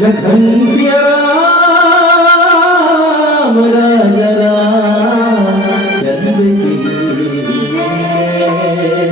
लखन सिया राम राजा राम चंद्र की जय।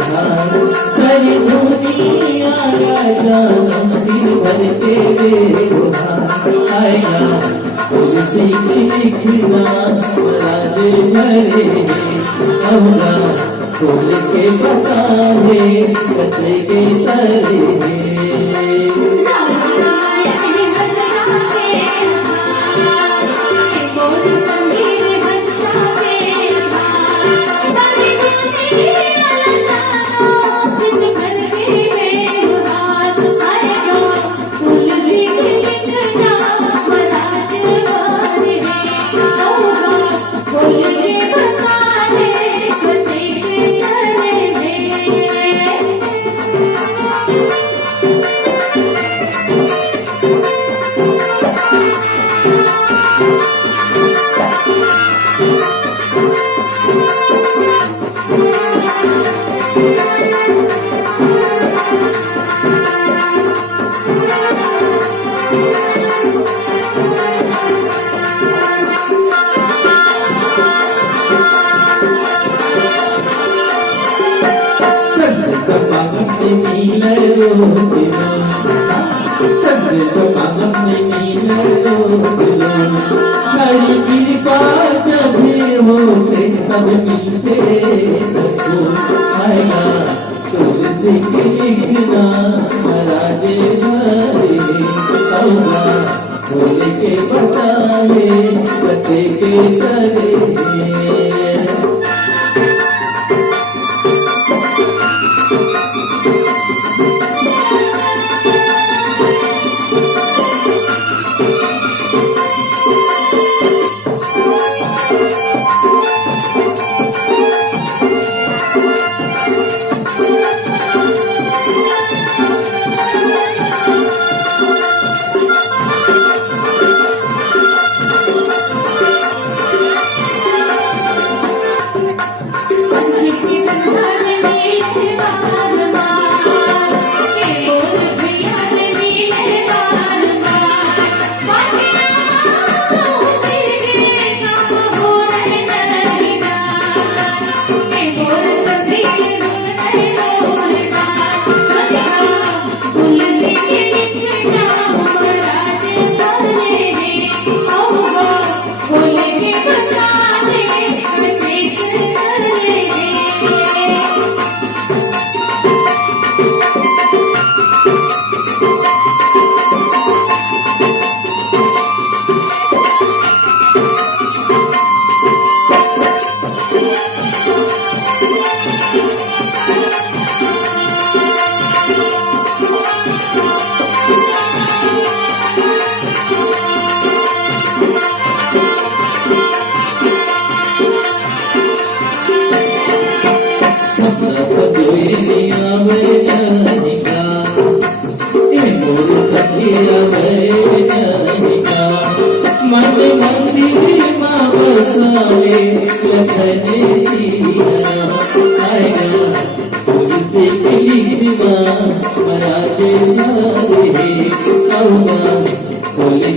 सारी दुनिया राजा सिर भर के आएगा तुलसी की लिखना राजे भरे अमरा फूल के बताए कैसे के तरे हरी कृपा जब हो से सब मिलते आएगा तुलसी की लिखना राजे भरे अल्लाह बोल के बताए कसे के करे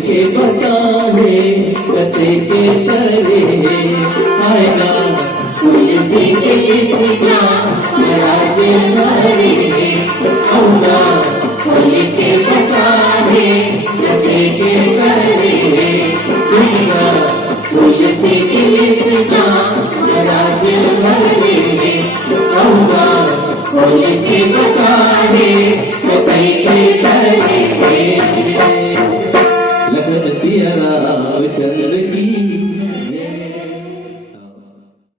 के बताए कसे के तरे आएगा तुलसी के लिखना राजे भरे अल्लाह बोल के बताए कसे के तरे तुलसी के लिखना राजे भरे अल्लाह बोल के बताए कसे के तरे पियरा